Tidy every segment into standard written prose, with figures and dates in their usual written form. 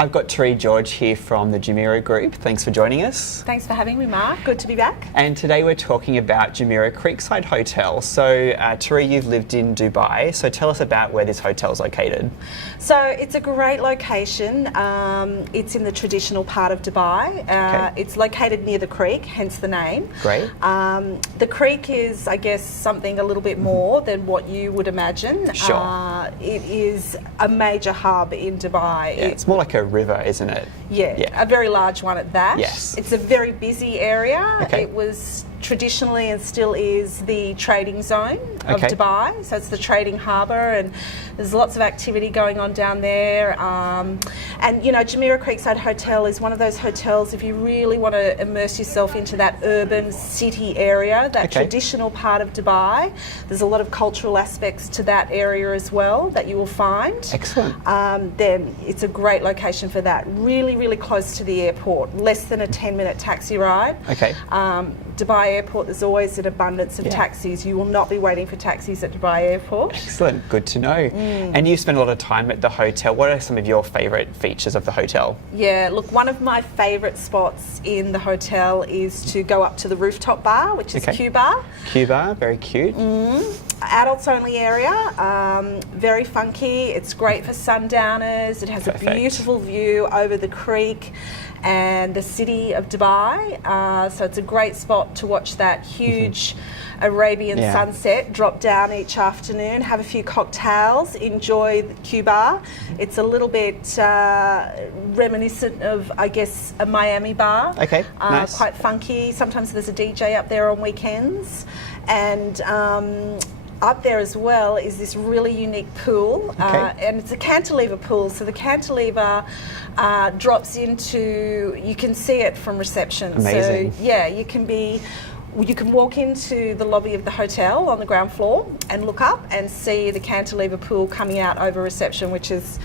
I've got Teree George here from the Jumeirah Group. Thanks for joining us. Thanks for having me, Mark. Good to be back. And today we're talking about Jumeirah Creekside Hotel. So, Teree, you've lived in Dubai, so tell us about where this hotel is located. So, it's a great location. It's in the traditional part of Dubai. It's located near the creek, hence the name. Great. The creek is, I guess, something a little bit more than what you would imagine. Sure. It is a major hub in Dubai. Yeah, it's more like a river, isn't it? Yeah, a very large one at that. Yes. It's a very busy area. Okay. It was traditionally and still is the trading zone of Dubai. So it's the trading harbour, and there's lots of activity going on down there. And you know, Jumeirah Creekside Hotel is one of those hotels, if you really want to immerse yourself into that urban city area, that traditional part of Dubai, there's a lot of cultural aspects to that area as well that you will find. Excellent. Then it's a great location for that. Really, really close to the airport, less than a 10-minute taxi ride. Okay. Dubai Airport, there's always an abundance of taxis. You will not be waiting for taxis at Dubai Airport. Excellent, good to know. And you spend a lot of time at the hotel. What are some of your favourite features of the hotel? Yeah, look, one of my favourite spots in the hotel is to go up to the rooftop bar, which is Q Bar. Q Bar, very cute. Adults only area, very funky. It's great for sundowners. It has a beautiful view over the creek and the city of Dubai. So it's a great spot to watch that huge Arabian sunset drop down each afternoon, have a few cocktails, enjoy the Q Bar. It's a little bit reminiscent of, I guess, a Miami bar. Okay, nice. Quite funky. Sometimes there's a DJ up there on weekends. And up there as well is this really unique pool, and it's a cantilever pool. So the cantilever drops into, you can see it from reception. Amazing. So yeah, you can walk into the lobby of the hotel on the ground floor and look up and see the cantilever pool coming out over reception, which is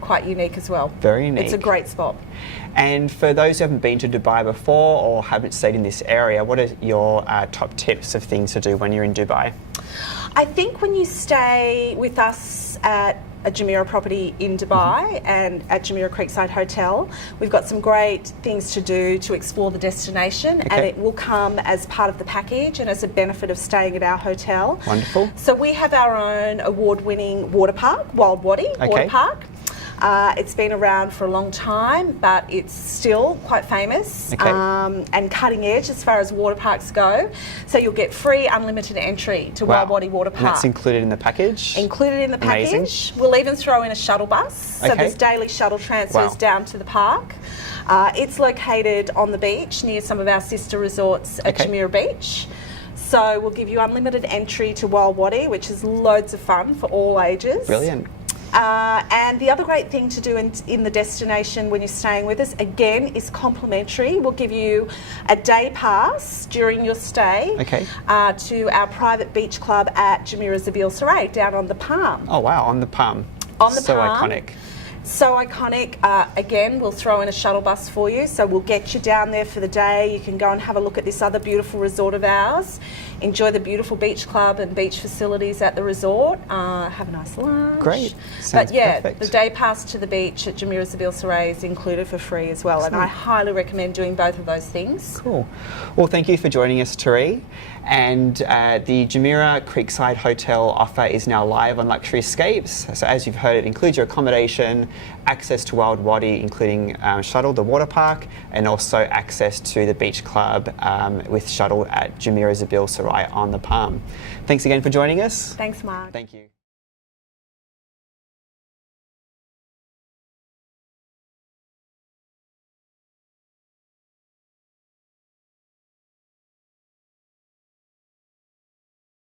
quite unique as well. Very unique. It's a great spot. And for those who haven't been to Dubai before or haven't stayed in this area, what are your top tips of things to do when you're in Dubai? I think when you stay with us at a Jumeirah property in Dubai and at Jumeirah Creekside Hotel, we've got some great things to do to explore the destination, and it will come as part of the package and as a benefit of staying at our hotel. Wonderful. So we have our own award-winning water park, Wild Wadi Water Park. It's been around for a long time, but it's still quite famous and cutting edge as far as water parks go. So you'll get free unlimited entry to Wild Wadi Water Park. And that's included in the package? Included in the package. Amazing. We'll even throw in a shuttle bus. So there's daily shuttle transfers down to the park. It's located on the beach near some of our sister resorts at Jumeirah Beach. So we'll give you unlimited entry to Wild Wadi, which is loads of fun for all ages. Brilliant. And the other great thing to do in the destination when you're staying with us, again, is complimentary. We'll give you a day pass during your stay to our private beach club at Jumeirah Zabil Saray down on the Palm. Oh wow, on the Palm. On the so Palm. Iconic. So iconic. Again, we'll throw in a shuttle bus for you, so we'll get you down there for the day. You can go and have a look at this other beautiful resort of ours, enjoy the beautiful beach club and beach facilities at the resort, have a nice lunch. Great. Sounds perfect. The day pass to the beach at Jumeirah Zabil Saray is included for free as well. Excellent. And I highly recommend doing both of those things. Cool. Well, thank you for joining us, Teree. And the Jumeirah Creekside Hotel offer is now live on Luxury Escapes. So as you've heard, it includes your accommodation, access to Wild Wadi, including shuttle, the water park, and also access to the beach club with shuttle at Jumeirah Zabil Saray on the Palm. Thanks again for joining us. Thanks, Mark. Thank you.